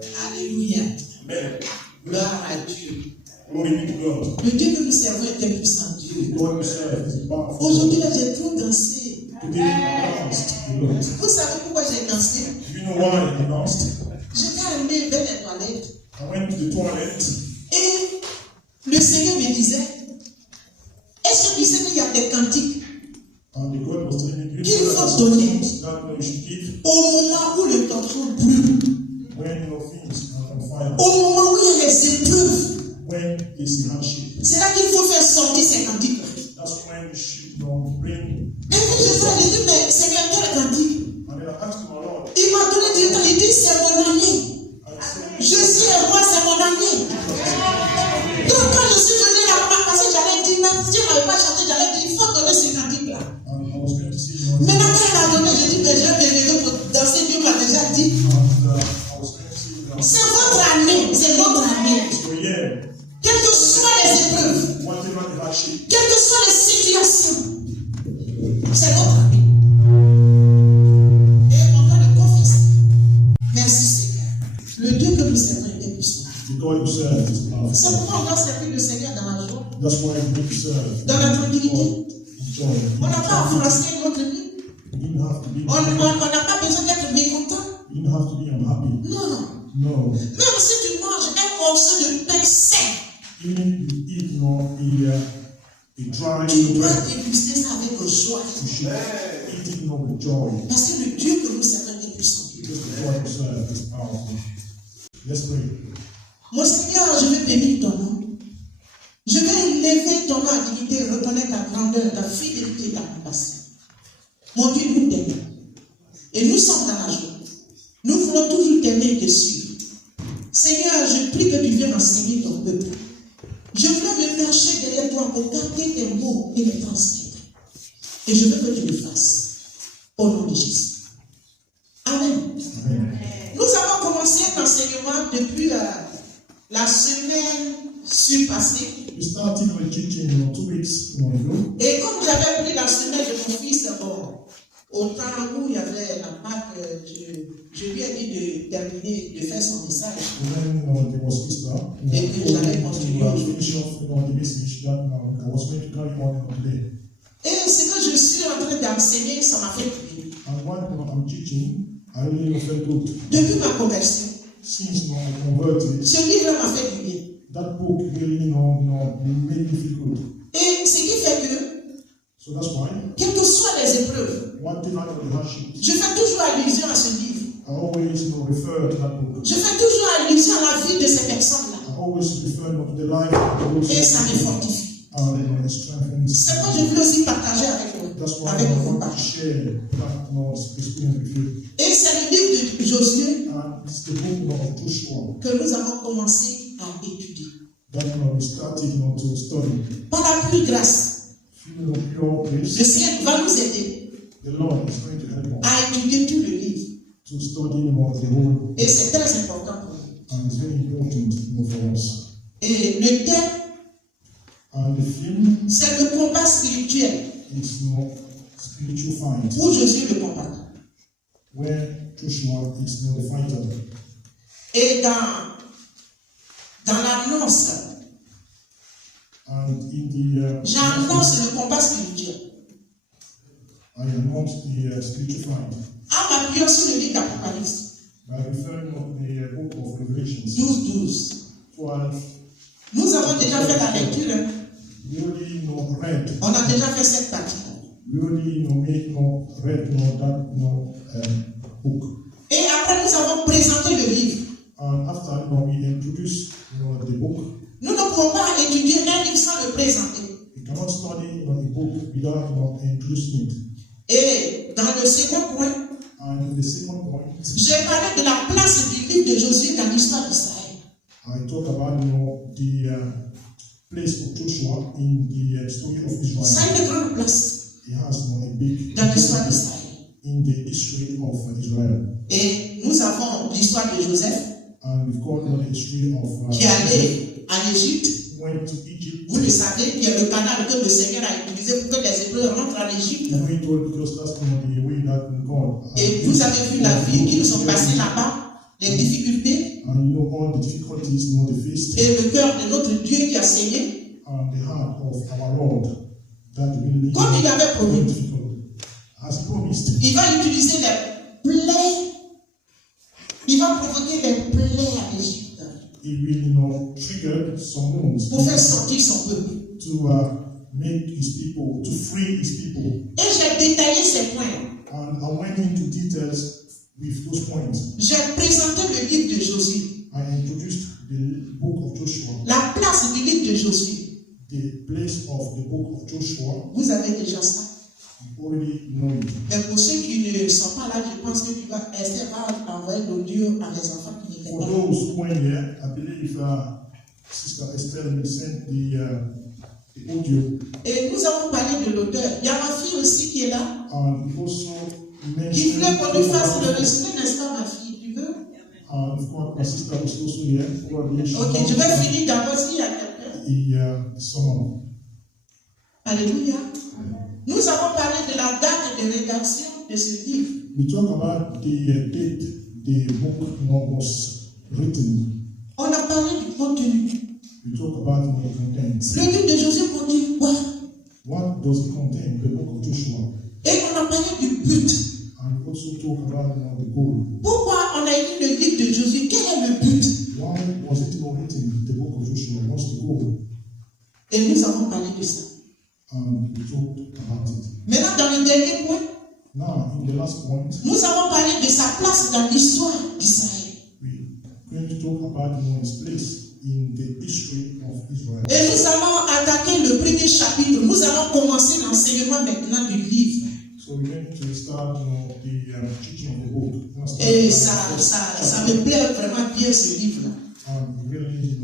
Alléluia. Amen. Gloire à Dieu. Glory be to God. Le Dieu que nous servons est un puissant Dieu. God we serve is powerful. Aujourd'hui, là, j'ai trop dansé. Today I danced a lot. Vous savez pourquoi j'ai dansé? Do you know why I danced? J'étais allée vers les toilettes. I went to the toilet. Et le Seigneur me disait, est-ce que tu sais qu'il y a des cantiques And the God was telling me, qu'il faut donner that you should give au moment où le torchon brûle, when your things are on fire, au moment où il y a les épreuves. when there's hardship. C'est là qu'il faut faire sortir ces cantiques. That's when you should bring. Et puis je lui ai dit, mais Seigneur, quel cantique? And then I asked my Lord, Il m'a donné du temps, il dit, c'est mon ami. I said, Je suis un roi, c'est mon ami. Donc quand je suis venu là, parce que j'allais dire, même si je n'avais pas chanté, j'allais dire, il faut donner ce cantique-là. and I was going to see you. Maintenant quand il a donné, j'ai dit, mais je vais me lever pour danser, Dieu m'a déjà dit. And I was going to see you. C'est votre année, c'est notre année. So yeah, Quelles que soient les épreuves, whatever the hardship, quelles que soient les situations, c'est votre année. Et on doit le confesser. Merci Seigneur. Le Dieu que nous servons est puissant. the God you serve is powerful. C'est pourquoi on doit servir le Seigneur dans la joie, That's why we need to serve dans la tranquillité. in joy. On n'a pas à froisser notre vie. You didn't have to be. On n'a pas besoin d'être mécontent. You didn't have to be unhappy. Non. No. Même si tu manges un morceau de pain sec, Even if you eat a dry tu dois bread, déguster ça avec joie. you should eat it with joy. Parce que le Dieu que nous servons est puissant. Because the God you serve is powerful. Let's pray. Mon Seigneur, je vais bénir ton nom. Je vais élever ton nom à dignité, reconnaître ta grandeur, ta fidélité, ta compassion. Mon Dieu, nous t'aimons. Et nous sommes dans la joie. Nous voulons toujours t'aimer et te suivre. Seigneur, je prie que tu viennes enseigner ton peuple. Je veux me pencher derrière toi pour garder tes mots et les transmettre. Et je veux que tu le fasses. Au nom de Jésus. Amen. Amen. Nous avons commencé l'enseignement depuis la semaine surpassée. We started with teaching 2 weeks ago. Et comme j'avais pris la semaine de mon fils, au temps où il y avait la Pâque, je lui ai dit de terminer, de faire son message. And then there was Easter. Et que j'allais continuer. Finish off the message that I was going to carry on today. Et ce que je suis en train d'enseigner, ça m'a fait plaisir. And what I'm teaching, I really felt good. Depuis ma conversion, Since I converted, ce livre m'a fait du bien. that book really made me feel good. Et ce qui fait que, So that's why, quelles que soient les épreuves, whatever the hardship, je fais toujours allusion à ce livre. I always refer to that book. Je fais toujours allusion à la vie de ces personnes-là. I always refer to the life of those Et ça me fortifie. and it strengthens. C'est pourquoi je voulais aussi partager avec That's vous, why avec I vous. want to share that experience with you. Et c'est le livre de Josué And it's the book of Joshua que nous avons commencé à étudier. that we started to study. Par la plus grâce, Through the pure le grace, Seigneur va nous aider the Lord is going to help us à étudier tout le livre. to study the whole, Et c'est très important pour nous. and it's very important for us. Et le thème, And the theme c'est le combat spirituel is spiritual fight, où Josué le combat. where Joshua is the fighter. Et dans l'annonce, And in the j'annonce le combat spirituel. I announced the spiritual fight En m'appuyant sur le livre d'Apocalypse by referring to the book of Revelations 12. 12. Nous avons déjà fait la lecture. Hein. We already read. On a déjà fait cette partie. We already read that book. Et après, nous avons présenté le livre. And after we introduced the book, Nous ne pouvons pas étudier un livre sans le présenter. we cannot study a book without introducing it. Et dans le second point, And the second point, j'ai parlé de la place du livre de Josué dans l'histoire d'Israël. I talk about the place of Joshua in the story of Israel. Ça a une grande place It has a big dans l'histoire d'Israël. in the history of Israel. Et nous avons l'histoire de Joseph And we've got the history of qui est allé en Égypte. went to Egypt. Vous le savez, qui est le canal que le Seigneur a utilisé pour que les Hébreux rentrent en Égypte. We told because that's the way that God. Et vous avez vu la vie qu'ils ont passée là-bas, les difficultés. know all the difficulties, they faced, et le cœur de notre Dieu qui a saigné, and the heart of our Lord that really comme il avait promis. difficult. As promised, Il va utiliser les plaies, il va provoquer les plaies à l'Égypte He will, trigger some wounds pour faire sortir son peuple. to make his people, to free his people. Et j'ai détaillé ces points. And I went into details with those points. J'ai présenté le livre de Josué, I introduced the book of Joshua, la place du livre de Josué. the place of the book of Joshua. Vous avez déjà ça. You already know it. Mais pour ceux qui ne sont pas là, je pense que Esther va envoyer l'audio à les enfants qui n'étaient For pas là. those who were here, I believe Sister Estelle will send the audio. Et nous avons parlé de l'auteur. Il y a ma fille aussi qui est là. And we also Qui mentioned voulait qu'on lui fasse le résumé, n'est-ce pas, ma fille? Tu veux? of course, my sister was also here. Probably she Ok, je vais finir d'abord s'il y a quelqu'un. someone. Alléluia. Nous avons parlé de la date de rédaction de ce livre. We talk about the date the book was written. On a parlé du contenu. We talk about the content. Le livre de Josué contient quoi? What does it contain? The book of Joshua. Et on a parlé du but. And we also talk about the goal. Pourquoi on a écrit le livre de Josué? Quel est le but? Why was it not written? The book of Joshua. What's the goal? Et nous avons parlé de ça. And we talked about it. Maintenant, dans le dernier point, Now, in the last point, nous avons parlé de sa place dans l'histoire d'Israël. we're going to talk about his place in the history of Israel. Et nous allons attaquer le premier chapitre. Nous allons commencer l'enseignement maintenant du livre. So we're going to start the teaching of the book. Et ça me plaît vraiment bien ce livre-là. And really,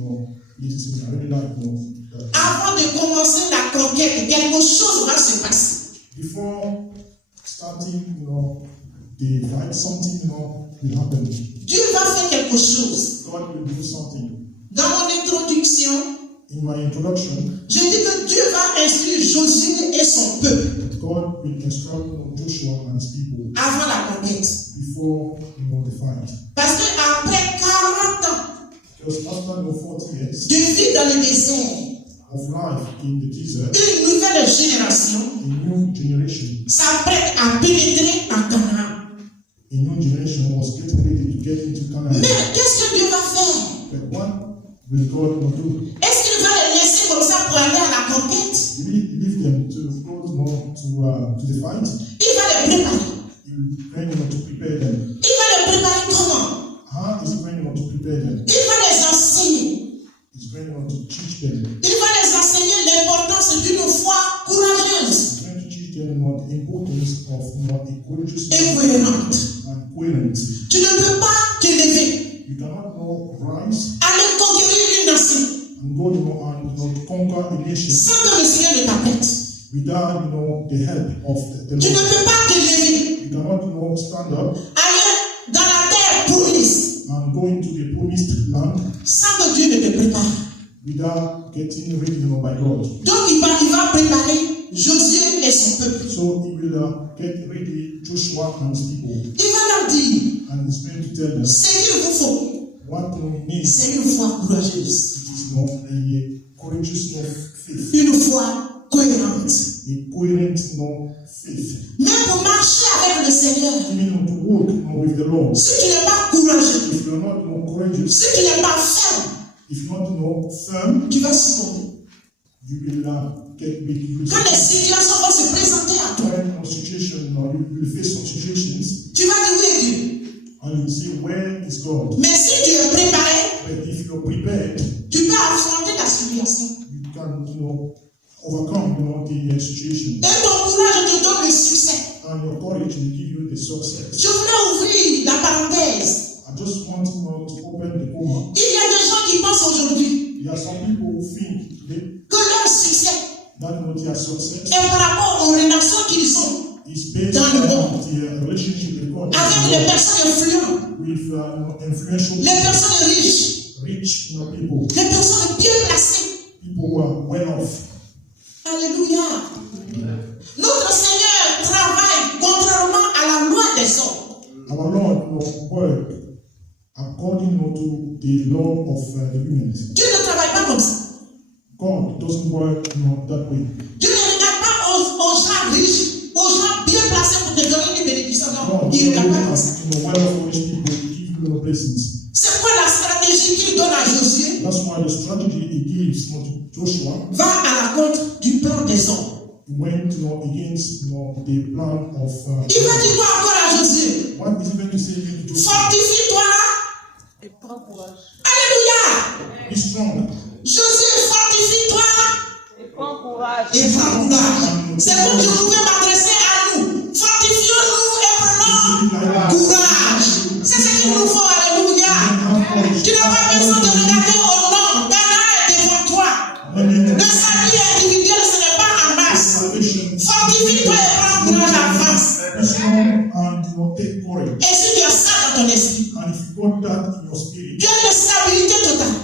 it is I really like that. Avant de commencer la conquête, quelque chose va se passer. Before starting, the fight, something, will happen. Dieu va faire quelque chose. God will do something. Dans mon introduction, In my introduction, je dis que Dieu va instruire Josué et son peuple God will instruct Joshua and his people avant la conquête. before the fight. Parce qu'après 40 ans Because after 40 years de vie dans le désert, of life in the desert, une nouvelle génération a new generation s'apprête à pénétrer en Canaan. A new generation was getting ready to get into Canaan. Mais qu'est-ce que Dieu va faire? But what will God not do? Est-ce qu'il va les laisser comme ça pour aller à la conquête? Will he leave them to go to the fight? Il va les préparer. He will train them to prepare them. Il va les préparer comment? How is he going to prepare them? Il va les enseigner. He's going to teach them. Il va les enseigner l'importance d'une foi courageuse He's going to teach them the importance of a courageous et cohérente. and coherent. Tu ne peux pas te lever, You cannot rise aller conquérir une nation and go and conquer a nation sans que le Seigneur ne t'appelle. without the help of the Tu ne Lord. peux pas te lever, You cannot stand up aller dans la terre promise and go into the promised land sans que Dieu ne te prépare. without getting ready by God. Donc il va préparer Josué et son peuple. So he will get ready Joshua and his people, Il va leur dire, and he's going to tell them ce qu'il vous faut, what we need. c'est une foi courageuse, It is not a courageous faith, une foi cohérente. a coherent faith. Mais pour marcher avec le Seigneur, Even to walk with the Lord. si tu n'es pas courageux, If you're not courageous, si tu n'es pas ferme, if you're not firm, tu vas succomber. you will get weak. Quand les situations vont se présenter à toi, When you will face some situations, tu vas dire oui Dieu. and you see where is God. Mais si tu es préparé, But if you're prepared, tu peux affronter la situation. you can overcome the situation, Et ton courage te donne le succès. and your courage will give you the success. Je voulais ouvrir la parenthèse. I just want to open the comma. Il y a des gens qui pensent aujourd'hui There are some people who think que leur succès that their success est par rapport aux relations qu'ils ont is based dans le on monde, the relationship with God, avec les personnes influentes, with influential les personnes riches, rich people, les personnes bien placées. people who are well off. Alléluia. Notre Seigneur travaille contrairement à la loi des hommes. Our Lord work according to the law of the humans. Dieu ne travaille pas comme ça. God doesn't work that way. Dieu ne regarde pas aux gens riches, aux gens bien placés pour te donner des bénédictions. Non, God il ne regarde pas comme doesn't ça. well-furnished people give blessings. C'est quoi la stratégie qu'il donne à Josué? That's why the strategy he gives to Joshua Va à la compte du plan des hommes. went against the plan of. Il va dire quoi encore à Josué? What is he going to say to Joshua? Fortifie-toi. Et prends courage. Alléluia. Be strong. Josué, fortifie-toi. Et prends courage. Et prends courage. C'est comme je pouvais m'adresser à nous. Fortifions-nous et prenons courage. C'est ce qu'il nous faut. Alléluia. Tu n'as pas besoin de regarder au nom. Ghana est devant toi. Le salut individuel, ce n'est pas en masse. Fortifie-toi et prends courage en face. Be strong and take courage. Et si tu as ça dans ton esprit, And if you got that in your spirit, tu as une stabilité totale.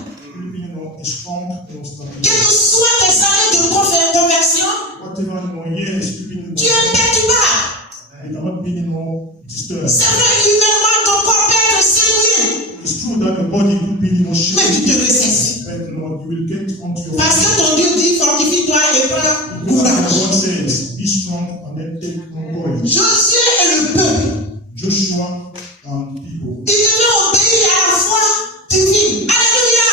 a strong stability. Quel que soit tes années de conversion, Whatever years you've been tu es perturbable. it have not been disturbed. C'est vrai, humainement, ton corps peut être secoué. It's true that the body will be Mais tu te shaken, ressaisis. but you will get onto your. Parce que ton Dieu dit fortifie-toi et prends courage. God says, be strong and then take courage. Josué et le peuple, Joshua and people. ils devaient obéir à la foi divine. Alléluia.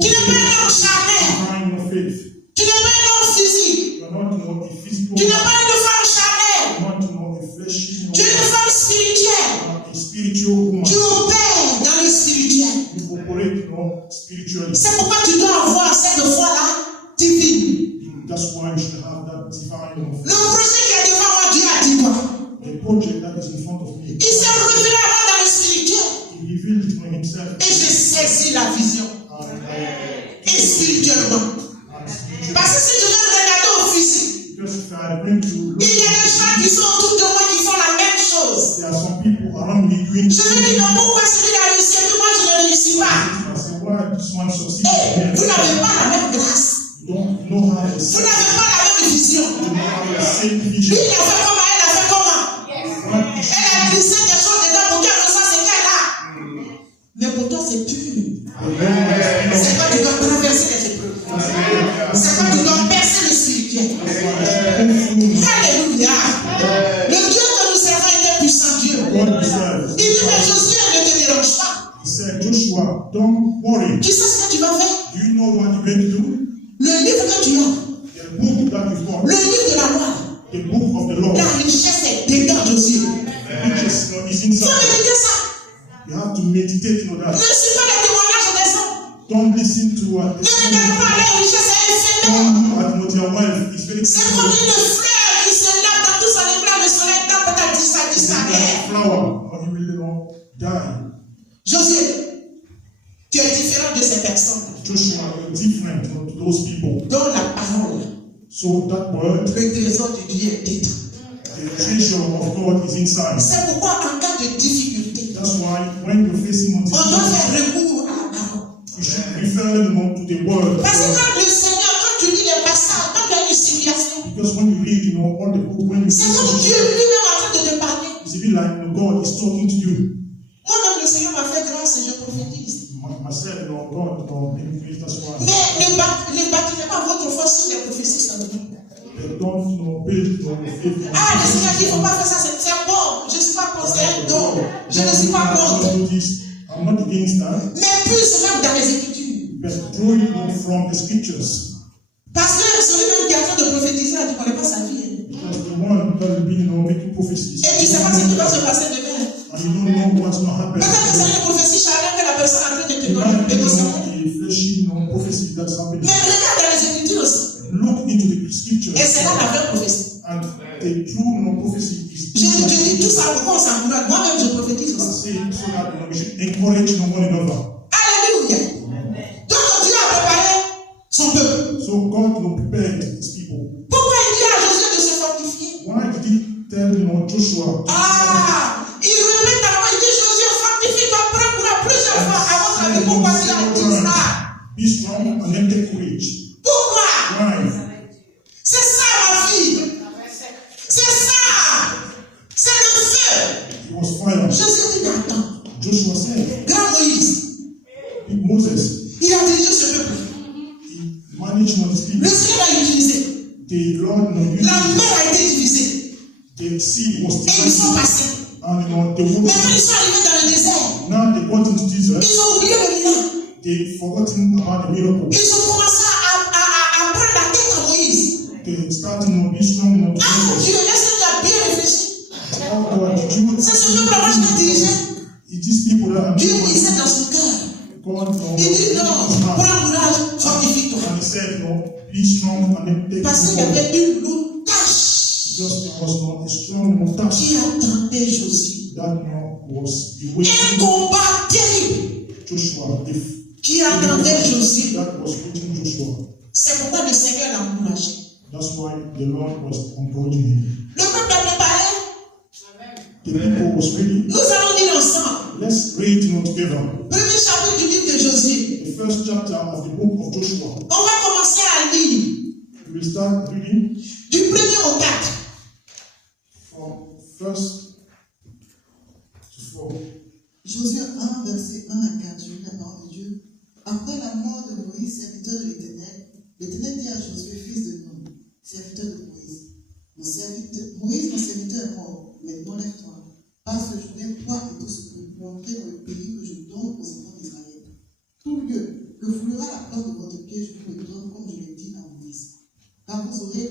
Tu n'es pas un homme charnel. Your faith. Tu n'es pas un homme physique. You are not a physical. Tu n'es pas une femme charnelle. You are not a fleshy. Tu es une femme spirituelle. A spiritual woman. Tu opères dans le spirituel. You operate spiritually. C'est pourquoi tu dois avoir cette foi-là divine. That's why you should have that divine. Le projet qui est devant moi, Dieu a dit quoi? The project that is in front of me. Il s'est révélé à moi dans le spirituel. He revealed it to himself. Et j'ai saisi la vision. Et spirituellement. Parce que si je veux regarder au physique, Because if I bring to look, il y a des gens qui sont autour de moi qui font la même chose. there are some people around me doing Je me dis, non, pourquoi celui-là a réussi et que moi je ne réussis pas? I say, why this one succeeds? Et vous n'avez pas la même grâce. You don't know how to Vous say. n'avez pas la même vision. You don't have the same Lui, vision. il a fait comment? Elle a fait comment? What is Elle a glissé des choses dedans pour qu'elle ressent ce qu'elle a. Mais pour toi, c'est pur. C'est quand tu dois traverser les épreuves. C'est quand tu dois percer le spirituel. Alléluia. Le Dieu que nous servons est un puissant Dieu. God serves? Il dit, mais Josué, ne te dérange pas. He said, Joshua, don't worry. Tu sais ce que tu vas faire? Do you know what you're going to do? Le livre que tu as, The book that you've got, le livre de la loi, the book of the law, la richesse est dedans, Josué. which is Il faut inside. méditer ça. You have to meditate on Ne that. suis pas les témoignages des hommes. Don't listen to Ne regarde pas les richesses, c'est éphémère. don't look at what your wealth is very C'est comme une fleur qui se lève dans tout son éclat, le soleil tape, peut-être ça disparaît. like flower, or you will die. Josué, tu es différent de ces personnes Joshua, you're different from those people. dont la parole, So that word, le trésor de Dieu est dedans. the treasure of God is inside. C'est pourquoi en cas de difficulté, That's why when you're facing on doit difficulty, faire recours à la parole. you should refer to the word. Parce que quand le Seigneur, quand tu lis les passages, quand tu as une simulation, Because when you read, all the book, when you c'est comme Dieu face lui-même en train de te parler. it's a bit like God is talking to you. Moi-même, le Seigneur m'a fait grâce et je prophétise. Myself, God, that's why. Mais ne bâtissez pas votre foi sur les prophéties seulement. They don't build your faith. Ah, le Seigneur dit, il ne faut pas faire ça, c'est bon. Je ne suis pas contre un don. Je ne suis pas contre. I'm not against that, Mais plus même dans les Écritures. but draw it from the scriptures. Parce que celui-même qui est en train de prophétiser, tu ne connais pas sa vie. Because the one that will be making prophecies. Et tu ne sais pas ce qui va se passer demain. And you don't know what's going to happen. Peut-être que c'est une prophétie charnelle que la personne est en train de te You might donner. the fleshy prophecy that's happening. Mais regarde dans les Écritures aussi. Look into the scriptures. Et c'est là la vraie prophétie. And the true prophecy is. Je dis tout ça pour qu'on s'encourage. Moi-même, je prophétise aussi. So that we should encourage one another. Alléluia. Donc Dieu a préparé son peuple. So God will prepare his people. Pourquoi il dit à Josué de se fortifier? Why did he tell Joshua? Ah, il répète à moi, il dit Josué, fortifie-toi, prends courage plusieurs fois. À votre avis, pourquoi il a dit ça? Be strong and then take courage. Pourquoi? Why? C'est ça ma fille. C'est ça. C'est le feu. It was fire. Josué dit, mais attends. Joshua said, Moses, Il a dirigé ce peuple. he managed not to Le speak. Seigneur l'a utilisé. The Lord knew La mer a été divisée. the sea was Et ils sont divided. passés. And the Mais water. quand ils sont arrivés dans le désert, Now they got into Jesus. ils ont oublié le miracle. They forgotten about the miracle. Ils ont commencé à prendre la tête à Moïse. They started to be strong, not to Ah, Moses. Dieu, est-ce que tu as bien réfléchi? Oh God, you. C'est ce peuple là qui dirigeait. These people that are Dieu disait dans son cœur. God, no, Il dit non, prends courage, fortifie-toi. and he said, no, be strong and then take Parce qu'il y it. avait une lourde tâche Just there was not a strong touch. qui attendait Josué. That no, was the Un waiting combat terrible Joshua. qui attendait Josué. That was waiting Joshua. C'est pourquoi le Seigneur l'a encouragé. That's why the Lord was encouraging him. Le peuple a préparé. The people was ready. Nous allons lire ensemble. Let's read it together. Premier chapitre du livre de Josué. The first chapter of the book of Joshua. On va commencer à lire We will start reading du 1er au 4. from first to 4. Josué 1, verset 1 à 4, je lis la parole de Dieu. Après la mort de Moïse, serviteur de l'Éternel, l'Éternel dit à Josué, fils de Nun, serviteur de Moïse, Moïse, mon serviteur est mort, maintenant lève-toi, passe le Jourdain, toi et tout ce peuple, pour entrer dans le pays que je donne aux enfants d'Israël. Tout lieu que foulera la plante de votre pied, je vous le donne comme je l'ai dit à Moïse. Car vous aurez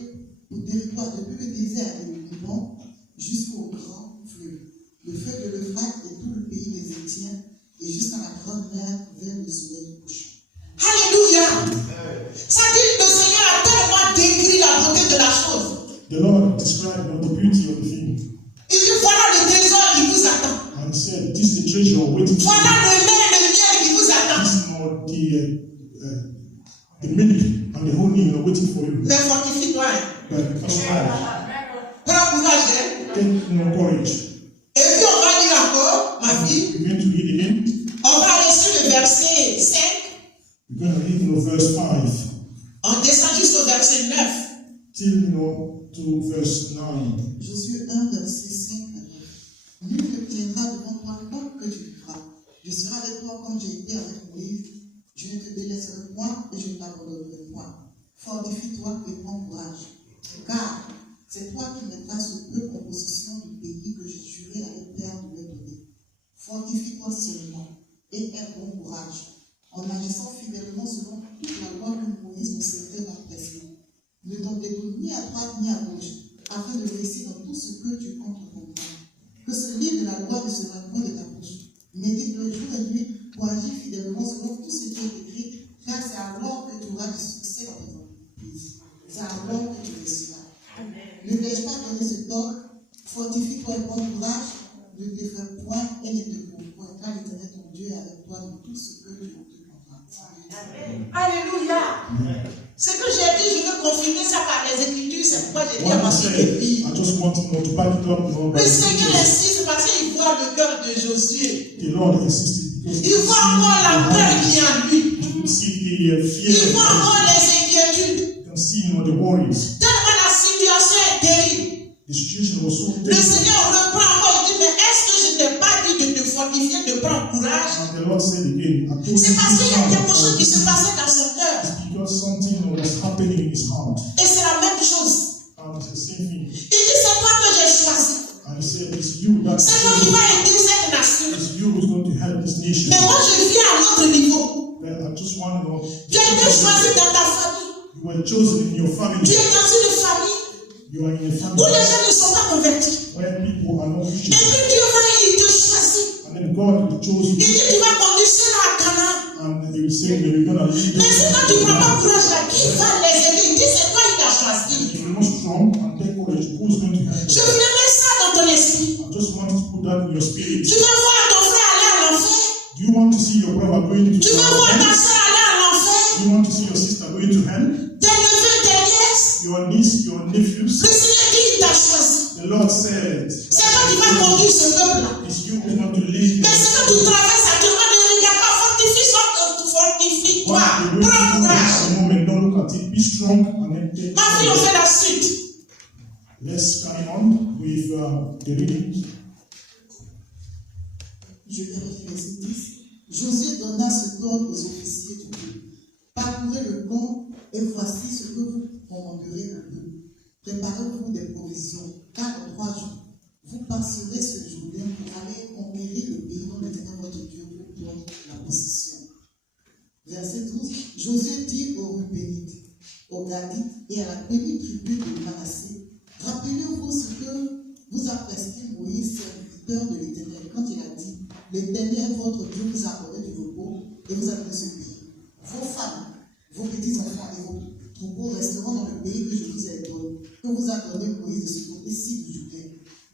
pour territoire depuis le désert et le Liban jusqu'au grand fleuve, le fleuve de l'Euphrate et tout le pays des Étiens, et jusqu'à la grande mer vers le soleil couchant. Alléluia. Ça dit que le Seigneur a tellement décrit la beauté de la chose. The Lord described the beauty of the thing. Il dit voilà le trésor qui vous attend. And he said, this is the treasure waiting for Voilà you. le lait et le miel qui vous attend. This is not the milk and the honey are waiting for you. Mais fortifie-toi. But Prends courage. take no courage. Et puis on va lire encore, ma fille. We're going to read again. On va aller sur le verset 5. We're going to read verse 5 On descend jusqu'au verset 9. till to verse 9. Josué 1, verset 5 à 9. Nul ne viendra devant toi tant que tu vivras. Je serai avec toi comme j'ai été avec Moïse. Je ne te délaisserai point et je ne t'abandonnerai point. Fortifie-toi et prends courage. Car c'est toi qui mettras ce peuple en possession du pays que j'ai juré à leur père de leur donner. Fortifie-toi seulement et aie bon courage, en agissant fidèlement selon toute la loi que Moïse me serviteur m'a prescrite. Ne t'en détourne ni à droite ni à gauche, afin de réussir dans tout ce que tu entreprendras. Que ce livre de la loi ne se rate point de ta bouche. Médite-le jour et nuit pour agir fidèlement selon tout ce qui est écrit, car c'est alors que tu auras du succès dans tes entreprises. C'est alors que tu réussiras. Ne laisse pas donner ce tort, fortifie-toi et prends courage, ne t'effraie point et ne te cours point, car l'Éternel ton Dieu est avec toi dans tout ce que tu entreprendras. Alléluia. Ce que j'ai dit, je veux confirmer ça par les Écritures. C'est pourquoi j'ai dit à What ma I fille de said, fille. I just want to back it up. Le Seigneur insiste parce qu'il voit le cœur de Josué. The Lord insisted because Il voit encore la peur qui est en lui. you see the Il fear. voit encore les inquiétudes. You can see the worries. Tellement la situation est terrible. The situation was so Le terrible. Seigneur reprend encore. Il dit, mais est-ce que je t'ai pas dit de te fortifier, de prendre courage? And the Lord said again, I told you C'est parce qu'il y a quelque this chose qui se time, passait dans son cœur. it's because something was happening in his heart. Et c'est la même chose. And it's the same thing. Il dit, c'est toi que j'ai choisi. And he said, it's you that C'est toi qui vas aider cette nation. it's you who's going to help this nation. Mais moi, je viens à notre niveau. But I just want to know, Tu as été choisi dans ta famille. you were chosen in your Tu family. es dans une famille You are in a où family les gens ne sont pas convertis. where people are not Et Christians. puis Dieu va, il te choisit. And then God will chose Il you. dit, tu vas conduire cela à Canaan. And they will say, you're going to lead Mais si toi, tu ne prends pas them. courage là, qui va les aider? Il dit, c'est toi qui t'as choisi. If you're not strong and take courage, who's going to help Je you? voulais mettre ça dans ton esprit. I just want to put that in your spirit. Tu vas voir ton frère aller à l'enfer. Do you want to see your brother going to Tu vas voir ta hell? soeur aller à l'enfer. Do you want to see your sister going to hell? Tes neveux, tes nièces. Your niece, your nephews? Le Seigneur dit, il t'a choisi. The Lord said, C'est toi qui vas conduire ce peuple-là. it's you who's going to lead Mais them. c'est quand tu traverses à toi, ne regarde pas, fortifie-toi. What you're going Prends to do courage. at the moment, don't look at it. Be strong and then take Ma fille, on courage. fait la suite. Let's carry on with the reading. Je vais avec verset 10. Josué donna cet ordre aux officiers du peuple. Parcourez le camp et voici ce que vous commanderez le peuple. Préparez-vous des provisions, car en 3 jours, vous passerez ce Jourdain pour aller conquérir le pays dont l'Éternel votre Dieu vous donne la possession. Verset 12. Josué dit aux Rubénites, aux Gadites et à la petite tribu de Manassé, rappelez-vous ce que vous a prescrit Moïse, serviteur de l'Éternel, quand il a dit, l'Éternel votre Dieu vous a accordé du repos et vous a donné ce pays. Vos femmes, vos petits-enfants et vos troupeaux resteront dans le pays que je vous ai donné, que vous a donné Moïse de ce côté-ci du Jourdain.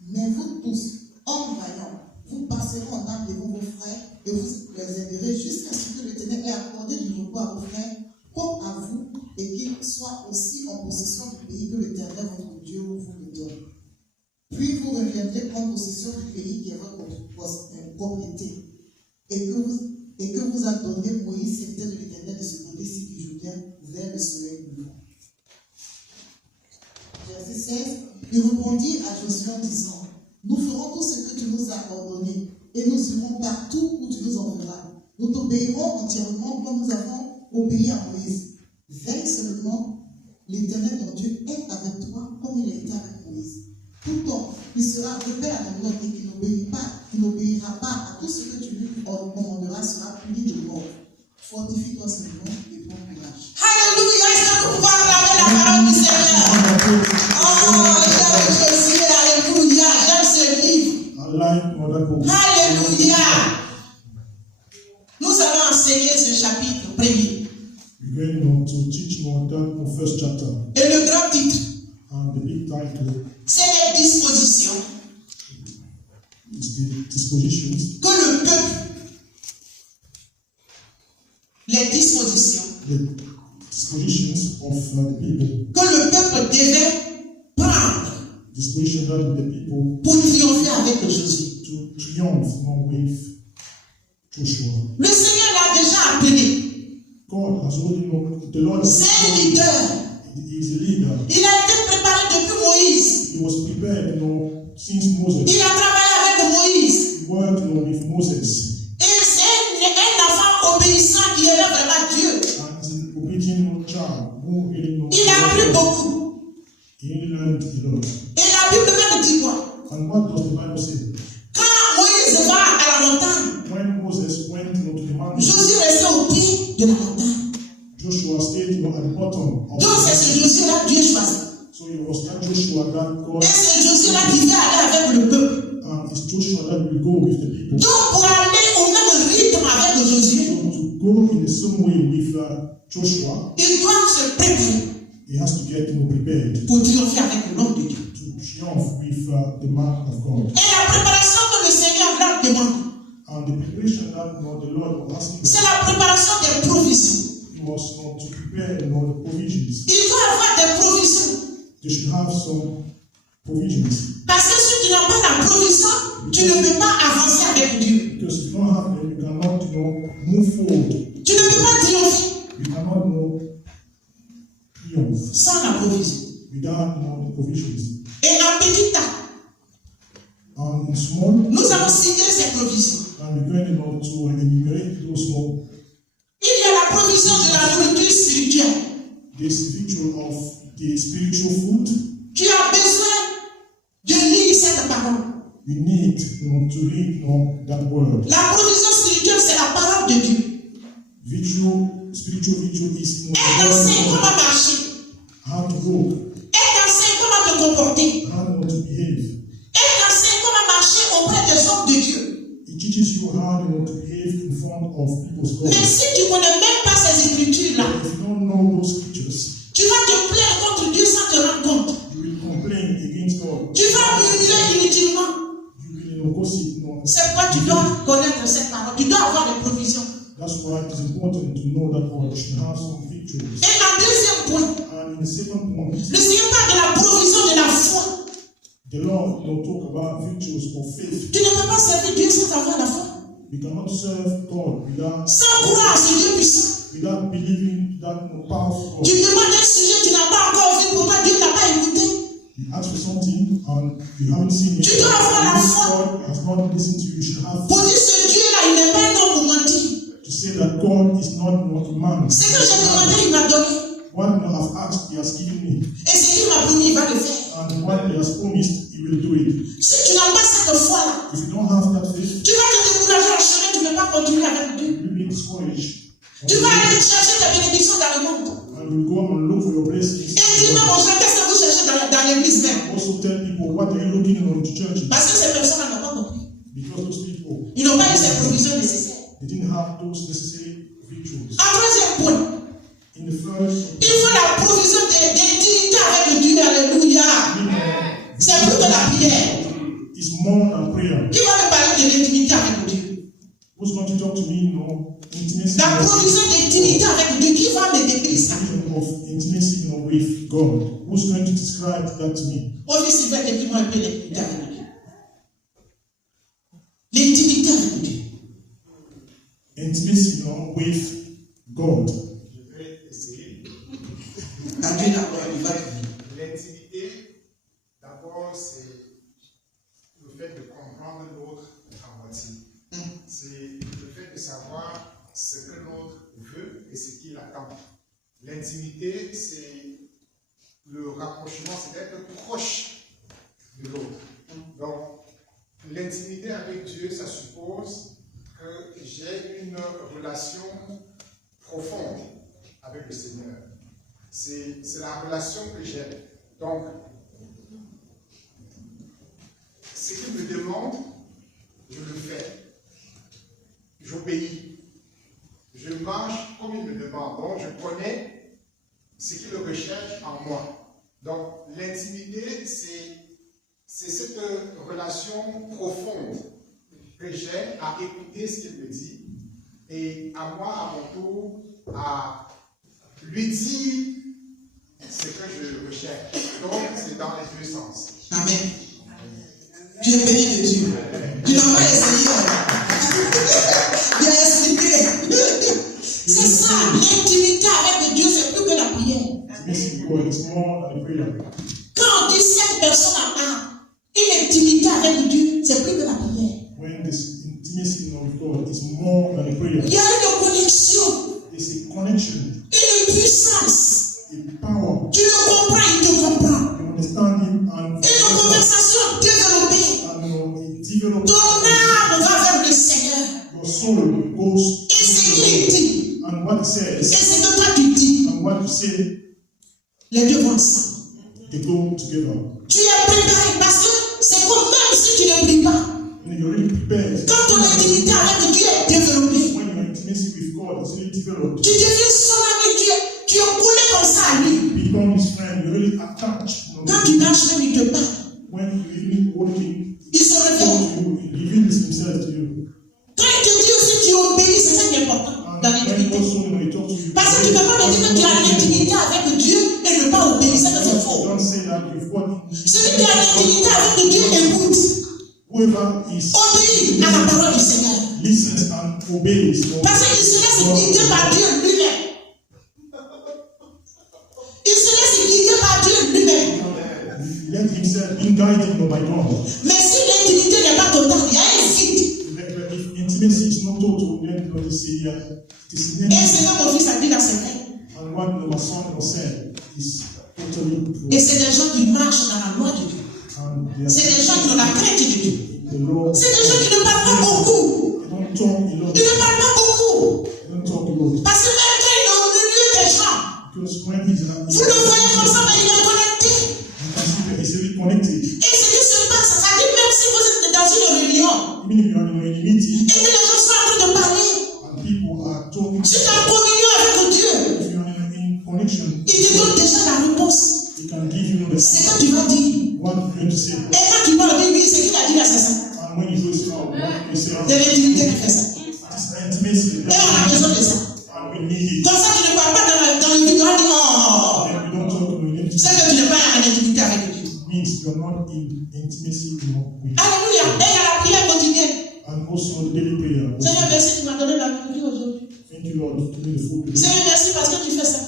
Mais vous tous, hommes vaillants, vous passerez en âme devant vos frères et vous les aiderez jusqu'à ce que l'Éternel ait accordé du repos à vos frères comme à vous et qu'ils soient aussi en possession du pays que l'Éternel votre Dieu vous le donne. Puis vous reviendrez prendre possession du pays qui est votre propriété et que vous a donné Moïse, serviteur de l'Éternel de ce côté-ci du Jourdain vers le soleil levant. Verset 16. Il répondit à Josué en disant, nous ferons tout ce que tu nous as ordonné et nous irons partout où tu nous enverras. Nous t'obéirons entièrement comme nous avons obéi à Moïse. Veille seulement, l'Éternel ton Dieu est avec toi comme il a été avec Moïse. Tout homme qui sera rebelle à ton ordre et qui n'obéira pas à tout ce que tu lui commanderas sera puni de mort. Fortifie-toi seulement et prends courage. Alléluia, est-ce que nous pouvons acclamer la parole du Seigneur? Oh, j'aime Josué, alléluia, j'aime ce livre. Alléluia. Nous allons enseigner ce chapitre premier. We're going to teach on that first chapter. Et le grand titre, And the big title c'est les dispositions is the dispositions. que le peuple, les dispositions The dispositions of the people. que le peuple devait prendre Disposition that the people pour triompher avec Josué. to triumph with Joshua. Le Seigneur l'a déjà appelé. God has already known. The Lord C'est un leader. is a leader. Il a été préparé depuis Moïse. He was prepared, since Moses. Il a travaillé avec Moïse. He worked, with Moses. Et c'est un enfant obéissant qui aimait vraiment Dieu. And an obedient child who really knows. Il a appris beaucoup. He really learned a lot. Et la Bible même dit quoi? And what does the Bible say? Quand Moïse va à la montagne, When Moses went to the mountain, Josué restait au pied de la montagne. Joshua stayed at the bottom of Donc c'est ce Josué-là que Dieu choisit. So it was that Joshua that God, Et c'est Josué-là qui vient aller avec le peuple. and it's Joshua that will go with the people. Donc pour aller au même rythme avec Josué, So to go in the same way with Joshua, il doit se préparer he has to get prepared pour triompher avec l'homme de Dieu. to triumph with the man of God. Et la préparation que le Seigneur leur demande, And the preparation that the Lord was asking c'est for, la préparation des provisions. he was not to prepare the provisions. Il doit avoir des provisions. They should have some provisions. Parce que si tu n'as pas la provision, tu ne peux pas avancer avec Dieu. Because if you don't have them, you cannot move forward. Tu ne peux pas triompher You cannot triumph sans la provision. without the provisions. Et en petit tas, And in small, nous allons citer ces provisions. and we're going to enumerate those small. Il y a la provision de la nourriture spirituelle. This picture of the spiritual food. Tu as besoin de lire cette parole. We need to read that word. La provision spirituelle, c'est la parole de Dieu. Spiritual virtue is Elle t'enseigne comment marcher. how to walk, Elle t'enseigne comment te comporter. how to behave. Elle t'enseigne comment marcher auprès des hommes de Dieu. It teaches you how to behave in front of people's God. Mais si tu ne connais même pas ces écritures-là, If you don't know those scriptures, tu vas te plaindre contre Dieu sans te rendre compte. you will complain against God. Tu vas murmurer inutilement. You will gossip. C'est pourquoi tu dois connaître cette parole. Tu dois avoir des provisions. That's why it is important to know that God should have some victories. Et en deuxième point, And in the second point, le Seigneur parle de la provision de la foi. the Lord will talk about victories of faith. Tu ne peux pas servir Dieu sans avoir la foi. We cannot serve God Sans croire à ce Dieu puissant. without believing that powerful God. Tu demandes un sujet, tu n'as pas encore vu, pourquoi Dieu ne t'a pas écouté. You ask for something and you haven't seen it. Tu dois avoir la foi. God has not listened to you. You should have Pour dire ce Dieu-là, il n'est pas un homme pour mentir. say that God is not what man. Ce que j'ai demandé, il m'a donné. What I have asked, He has given me. Et ce qu'il m'a promis, il va le faire. And what He has promised, He will do it. Si tu n'as pas cette foi-là, If you don't have that faith, tu vas te décourager en chemin, tu ne peux pas continuer avec Dieu. you will be discouraged. Tu vas aller chercher tes bénédictions dans le monde. And you will go and look for your blessings. Et dis-moi, mon frère, qu'est-ce que vous cherchez dans l'église même? Also tell people, what are you looking on the church? Parce que ces personnes n'ont pas compris. Because those people, Ils n'ont pas eu ces provisions nécessaires. they didn't have those necessary victuals. En troisième point, In the first, il faut la provision d'intimité avec Dieu. Alléluia. C'est plus que la prière. is more than prayer. Qui va me parler de l'intimité avec Dieu? Who's going to talk to me? No, intimacy. La provision d'intimité avec Dieu. Qui va me décrire ça? Of intimacy with God. Who's going to describe that to me? Au fils, il va décrire un peu l'intimité avec Dieu. L'intimité avec Dieu. Intimacy with God. Je vais essayer. Quand Dieu d'abord, il va dire. L'intimité, d'abord, c'est le fait de comprendre l'autre à moitié. C'est le fait de savoir ce que l'autre veut et ce qu'il attend. L'intimité, c'est le rapprochement, c'est d'être proche de l'autre. Donc, l'intimité avec Dieu, ça suppose que j'ai une relation profonde avec le Seigneur. C'est la relation que j'ai. Donc, ce qu'il me demande, je le fais. J'obéis. Je marche comme il me demande. Donc, je connais ce qu'il recherche en moi. Donc, l'intimité, c'est cette relation profonde que j'ai à écouter ce qu'il me dit et à moi, à mon tour, à lui dire ce que je recherche. Donc, c'est dans les deux sens. Amen. Tu es béni de Dieu. Tu n'as pas essayé. Il a expliqué. C'est ça, l'intimité avec Dieu, c'est plus que la prière. Intimacy with God is more than prayer. Quand on dit cette personne a une intimité avec Dieu, c'est plus que la prière. When this intimacy with God is more than prayer, Il y a une connexion, it's a connection, une puissance. a power. Tu le comprends, il te comprend. You understand Him and Une conversation développée. develop Ton âme va vers le Seigneur. your soul goes Et ce qu'il dit, and what it et says ce que toi tu dis, and what you say, les deux vont ensemble. they go together. Tu es préparé parce que c'est comme même si tu ne pries pas. And you're already prepared. Quand ton intimité avec Dieu est développée, When your intimacy with God is already developed, tu deviens son ami, tu es collé comme ça à lui. you become His friend. You're already attached. Quand tu marches même, il te parle. When you're even walking, Il se révèle. He reveals Himself to you. Quand il te dit aussi tu obéis, c'est ça qui est important dans And when l'intimité. also when He talks to you, Parce que tu ne peux pas me dire que tu as l'intimité avec Dieu et ne pas obéir, c'est que c'est faux. don't say that you've got Celui qui a l'intimité avec Dieu écoute, whoever is obéit à la parole du Seigneur. listens and obeys. Parce qu'il se laisse guider par Dieu lui-même. Il se laisse guider par Dieu lui-même. Let himself be guided by God. Mais si l'intimité n'est pas totale, il y a un vide. But if intimacy is not total, then God is saying, it is Et c'est comme mon fils a dit dans ses rêves. and what our son was said is totally true. Et c'est des gens qui marchent dans la loi de Dieu. And they are C'est des gens qui ont la crainte de Dieu. the Lord. C'est des gens qui ne parlent pas beaucoup. They don't talk a lot. Ils ne parlent pas beaucoup. They don't talk a lot. Parce que même quand il est au milieu des gens, Because when he's vous le voyez comme ça, mais il est connecté. you can see that he's really connected. Et ce qui se passe, ça dit même si vous êtes dans une réunion Even if you are in a meeting et que les gens sont en train de parler, and people are talking, si tu es en communion avec Dieu, if you are in connection, il te donne déjà la réponse. he can give you the C'est quand tu vas dire. what you're going to say. Et quand tu vas dire oui, c'est qui l'a dit là, c'est ça. And when you go say, oh, what you say, C'est l'intimité qui fait ça. this intimacy, Et on a besoin de ça. and we need it. Comme ça, tu ne parles pas dans le vidéo, on dit oh. Then we don't talk to him. C'est que tu n'es pas en intimité avec Dieu. Means you're not in intimacy with Alléluia. Et il y a la prière quotidienne. and also daily prayer. Seigneur, merci, tu m'as donné la nourriture aujourd'hui. Thank you, Lord, to me the food. Seigneur, merci parce que tu fais ça.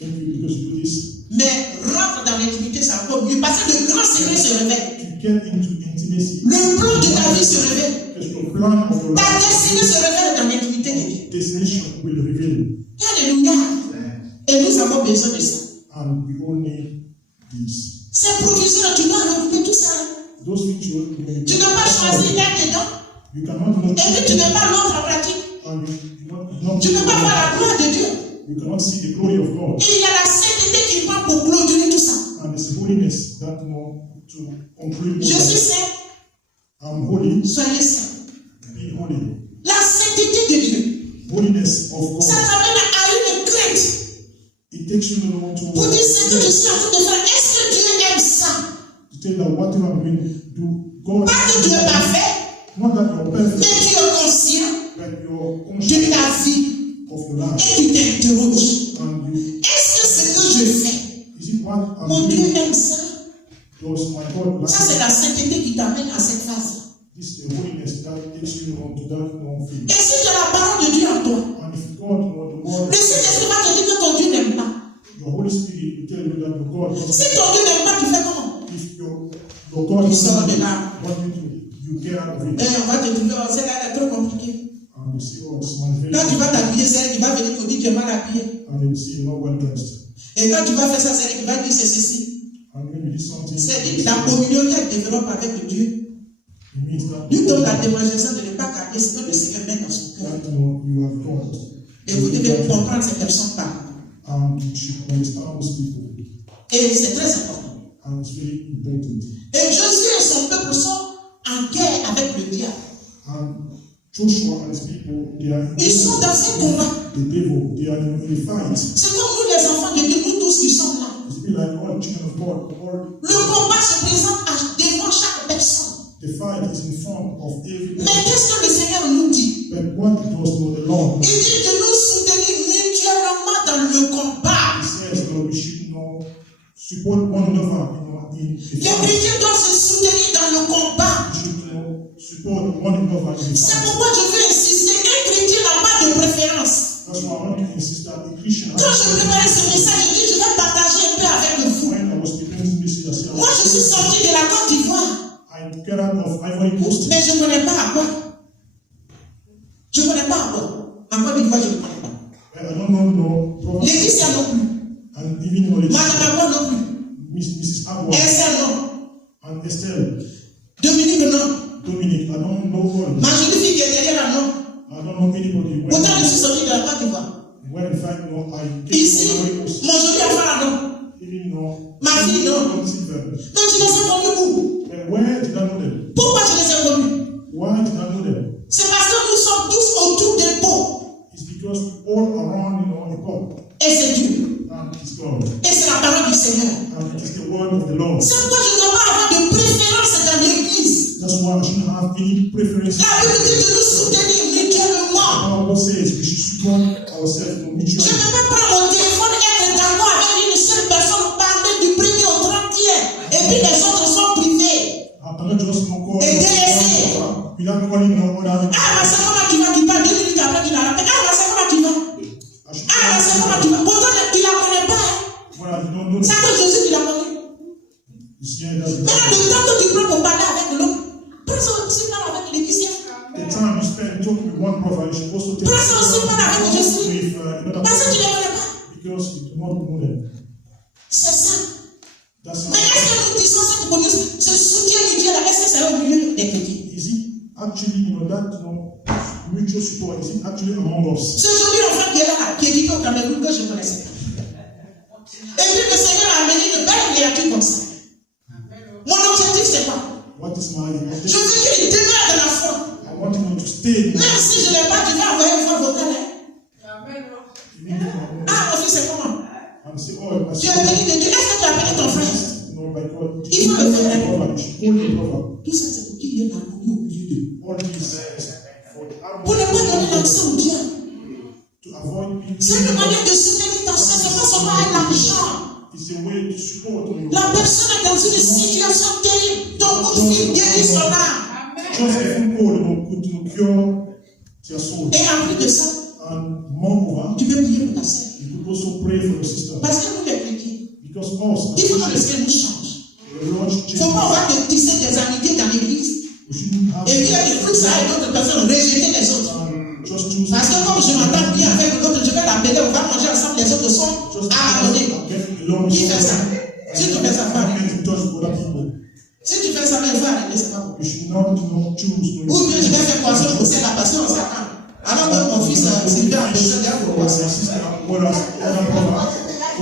Thank you because you do this. Mais rentre dans l'intimité, c'est encore mieux. Parce que le grand secret se révèle. To get into intimacy, Le plan de ta vie se révèle. because the plan of your Ta life, destinée se révèle dans l'intimité de Dieu. this nation will reveal. Alléluia. Et nous avons besoin de ça. And we all need this. C'est provisoire, tu dois regrouper tout ça. Those rituals, Tu ne peux pas choisir l'un dedans. you cannot know. Et puis tu n'es pas l'autre en pratique. And you Tu ne peux pas voir la gloire de Dieu. you cannot see the glory of God. Et il y a la sainteté qui prend pour clôturer tout ça. And it's holiness that to conclude. Je suis saint. I'm holy. Soyez saints. Be holy. La sainteté de Dieu. Holiness of God. Ça t'amène à une crainte. It takes you to Pour dire ce que je suis en train de faire. Est-ce que Dieu aime ça? to tell that whatever I'm going to do, God. Pas que tu es parfait, Not that you're perfect, mais tu es conscient but you're de conscious ta vie. of your life. Et tu t'interroges. And you, Est-ce que ce que je fais, is it what I'm mon Dieu doing? aime ça? Does my God like Ça, c'est it? la sainteté qui t'amène à cette phase. This is the holiness that takes you on to that Et faith. si tu as la parole de Dieu en toi, And if God or the word, le Saint-Esprit va te dire que ton Dieu n'aime pas. your Holy Spirit will tell you that your God Si doesn't. ton Dieu n'aime pas, tu fais comment? If your God Tu sors de doesn't là. want you to, you get out of it. Et on va te dire, oh, c'est là, c'est trop compliqué. And you see, oh, this man is very Quand tu vas t'habiller, c'est elle qui va venir te dire, tu es mal habillé. and you see you're not well dressed. Et quand tu vas faire ça, c'est elle qui va dire, c'est ceci. And when you do something, C'est la communion qu'elle développe avec Dieu. it means that Lui donne la démonstration de ne pas garder ce que le Seigneur met dans son cœur. that you have got. Et vous devez comprendre ces personnes par. And you should understand those people. Et c'est très important. And it's very important. Et Josué et son peuple sont en guerre avec le diable. And Joshua and his people, they are Ils sont dans un combat. the devil, they are in a fight. C'est comme nous les enfants de Dieu, nous tous qui sommes là. It's be like all children of God, all Le combat se présente devant chaque personne. the fight is in front of every Mais qu'est-ce que le Seigneur nous dit? But what does know the Lord? Il dit de nous soutenir mutuellement dans le combat. He says that we should support one another in Les the fight. chrétiens doivent se soutenir dans le combat. We should support one another in the C'est fight. pourquoi je veux insister. Un chrétien n'a pas de préférence. That's why I want to insist that the Christian. Quand je préparais ce message, je dis je vais partager un peu avec vous. When I was preparing this message, I said, Moi, je suis sorti de la Côte d'Ivoire, I get out of Ivory Coast. mais je ne connais pas à quoi. Je ne connais pas à quoi. En Côte d'Ivoire, je ne connais pas. I don't know no province. Laetitia non plus. And even knowledge. Madame Agua non plus. Mrs. Agua Esther non. and Estelle, Dominique non. Dominic, I don't know all. Ma jolie fille qui est derrière là non. I don't know anybody. Pourtant, je suis sorti de la Côte d'Ivoire. When in fact, no, I Ici, came from Ivory Coast. mon joli enfant là non. Even know. Ma fille non. Don't see them. Donc je les ai connus où? And where did I know them? Pourquoi je les ai connus? Why did I know them? C'est parce que nous sommes tous autour d'un pot. It's because all around, a pub. Et c'est Dieu. And it's God. Et c'est la parole du Seigneur. And it is the word of the Lord. C'est pourquoi je ne dois pas avoir de préférence dans l'église. That's why I shouldn't have any preference. La Bible dit de nous soutenir mutuellement. The Bible says we should support ourselves Je mutually. ne peux pas prendre mon téléphone et être d'accord avec une seule personne, parler du premier au 30e. Et puis les autres sont privés. I cannot just call Et délaisser. without calling no other. Ah, c'est comment tu vas, tu parles 2 minutes après, tu la rappelles. Ah, c'est comment tu vas. I should Ah, c'est comment tu vas. Pourtant, tu ne la connais pas. Hein. Well, I don't know. C'est à cause de Jésus, tu l'as connu. It's here that Mais le temps que tu prends pour parler avec l'autre, prends ça aussi parle avec l'église. the time you spend talking with one prophet, you should also take Prends ça aussi parle avec Jésus. with another Parce que tu ne prophet les connais pas. because you do not know them. C'est ça. That's Mais not. est-ce que nous disons cette communauté, ce soutien mutuel, est-ce que c'est au milieu des chrétiens? Is it actually, that mutual support? Is it actually among us? C'est aujourd'hui l'enfant qui est là, qui est dit au Cameroun que je ne connaissais pas. Et puis le Seigneur a amené une belle créature comme ça. Mon objectif, c'est quoi? What is my Je objective? veux qu'il demeure dans la foi. I want him to stay. Même si je ne l'ai pas, tu vas envoyer une voix vocale. Hein? Even if I Ah, mon fils, c'est comment? and say, oh, my Tu es béni de Dieu. Est-ce que tu as appelé ton frère? No, by God. Il faut le faire. You should call your brother. Tout ça, c'est pour qu'il y ait un accoudu au milieu d'eux. All this for the Pour ne pas donner harmony, l'accès au diable. to avoid people. C'est une manière de soutenir ta soeur. C'est pas seulement un argent. It's a way to support you. La personne est dans une situation terrible. Ton coup de fil guérit son âme. Just a phone call could cure their soul. Et en plus de ça, And moreover, tu peux prier pour ta soeur. you could also pray for your sister. Parce que nous les chrétiens, Because us, il faut que le as Seigneur nous change. the Lord Il ne faut pas avoir de tisser des amitiés dans l'église. we shouldn't have Et puis il y a des flux à et d'autres personnes rejeter les autres. just choose Parce que comme Comme je m'entends bien avec l'autre, je vais l'appeler, on va manger ensemble, les autres sont abandonnés. Qui fait ça? Si tu fais ça, va arriver. Si tu fais ça, il va arriver, c'est pas bon. Ou bien je vais faire poisson pour c'est la passion, on s'attend. Alors que mon fils, Sylvain a besoin d'un poisson.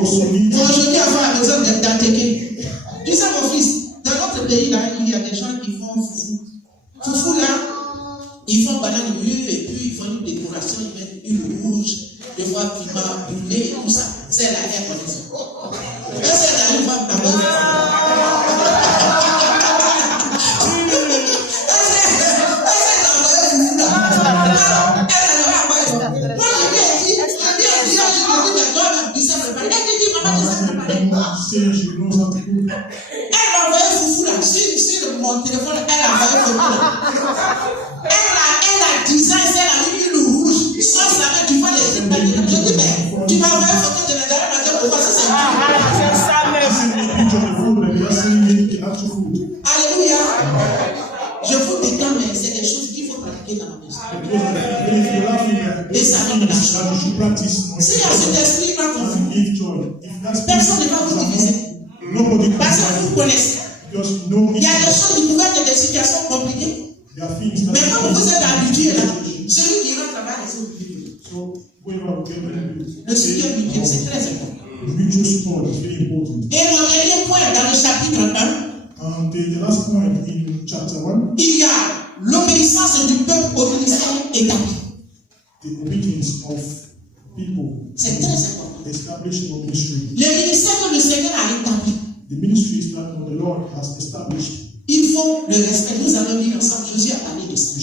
Aujourd'hui, avant, a besoin d'attaquer. Tu sais, mon fils, dans notre pays, là, il y a des gens qui font foufou. Foufou, là, ils font banane mûre et puis ils font une décoration, ils mettent une rouge, des fois piment brûlé et tout ça. C'est la air condition. Mais c'est la une femme d'abord. Elle a envoyé foufou là, sur mon téléphone, elle a envoyé foufou là. Elle a 10 ans, elle a mis une rouge, sans savoir, tu vois les trucs. Je dis, mais tu m'as envoyé photo de la dernière matin pour voir si c'est vrai. C'est ça même. Alléluia. Je vous déclare, mais c'est des choses qu'il faut pratiquer dans la maison. Et ça donne de l'argent. S'il y a cet esprit là qu'on vous, personne ne va vous diviser. Parce que vous connaissez. Il y a des choses qui pouvaient être des situations compliquées. Mais comme vous êtes habitué là, celui qui rentre là-bas, c'est le Seigneur budget, c'est très important. Et mon dernier point dans le chapitre 1, il y a l'obéissance du peuple au ministère établi. C'est très important. Le ministère que le Seigneur a établi, il faut le respect. Nous allons lire ensemble. Jésus a parlé de ça.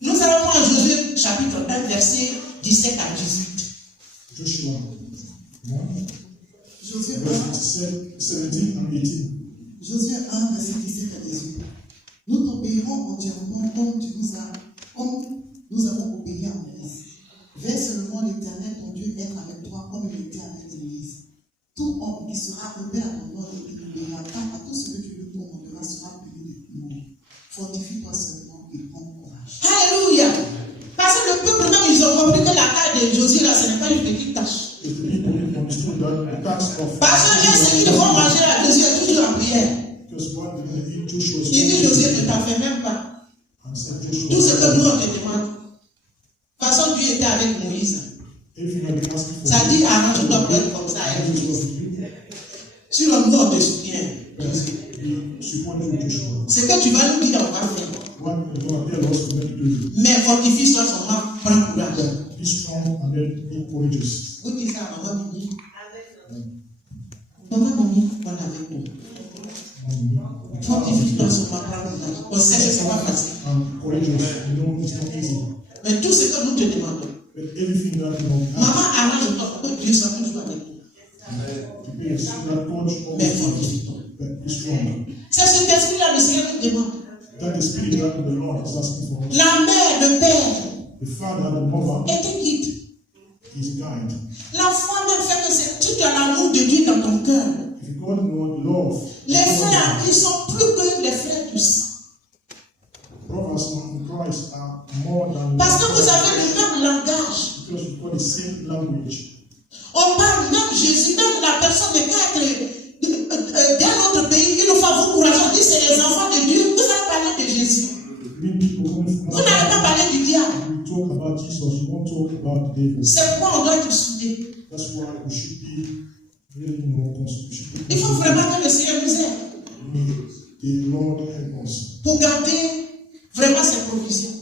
Nous allons voir Josué chapitre 1, verset 17 à 18. Joshua 1, Josué 1, verset 17 and 18. Josué 1, verset 17 à 18. Nous t'obéirons entièrement comme nous avons obéi à Moïse. Vais seulement l'Éternel ton Dieu être avec toi comme il était avec Moïse. Tout homme qui sera rebelle à ton ordre et qui n'obéira pas à tout ce que tu lui commanderas sera puni de mort. Fortifie-toi seulement et prends courage. Alléluia. Parce que le peuple même, ils ont compris que la taille de Josué là, ce n'est pas une petite tâche. Parce que ce qu'ils vont manger à Josué est toujours en prière. Il dit Josué ne t'en fais même pas. Tout ce que nous on te demande. De toute façon, Dieu était avec Moïse. Ça dit Aaron, tu dois être comme ça. Si nous on te soutient, ce que tu vas nous dire, on va faire. Mais fortifie-toi seulement, prends courage. Vous dites ça à maman Mimi. Maman Mimi, on est avec nous. Fortifie-toi seulement, prends courage. On sait que ce n'est pas facile. Mais tout ce que nous te demandons, maman arrange toi pour que Dieu soit toujours avec toi. Mais fortifie-toi. C'est cet esprit-là, le Seigneur nous demande. La mère, le père, était guide. La foi même fait que tu as l'amour de Dieu dans ton cœur. Les frères, ils sont plus que les frères du sang. Parce que vous avez le même langage. On parle même Jésus, même la personne de cadre d'un autre pays, il nous faut vous courager. On dit c'est les enfants de Dieu. Vous avez parlé de Jésus. Vous n'avez pas parlé du diable. C'est pourquoi on doit être soudés. Il faut vraiment que le Seigneur nous aide. Pour garder vraiment ses provisions.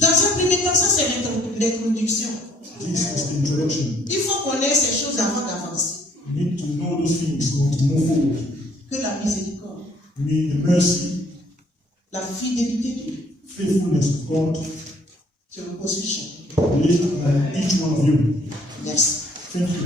Dans un premier temps, ça c'est l'introduction. Il faut connaître ces choses avant d'avancer. Que la miséricorde, la fidélité de Dieu se repose sur chacun. Each one of you. Merci. Thank you.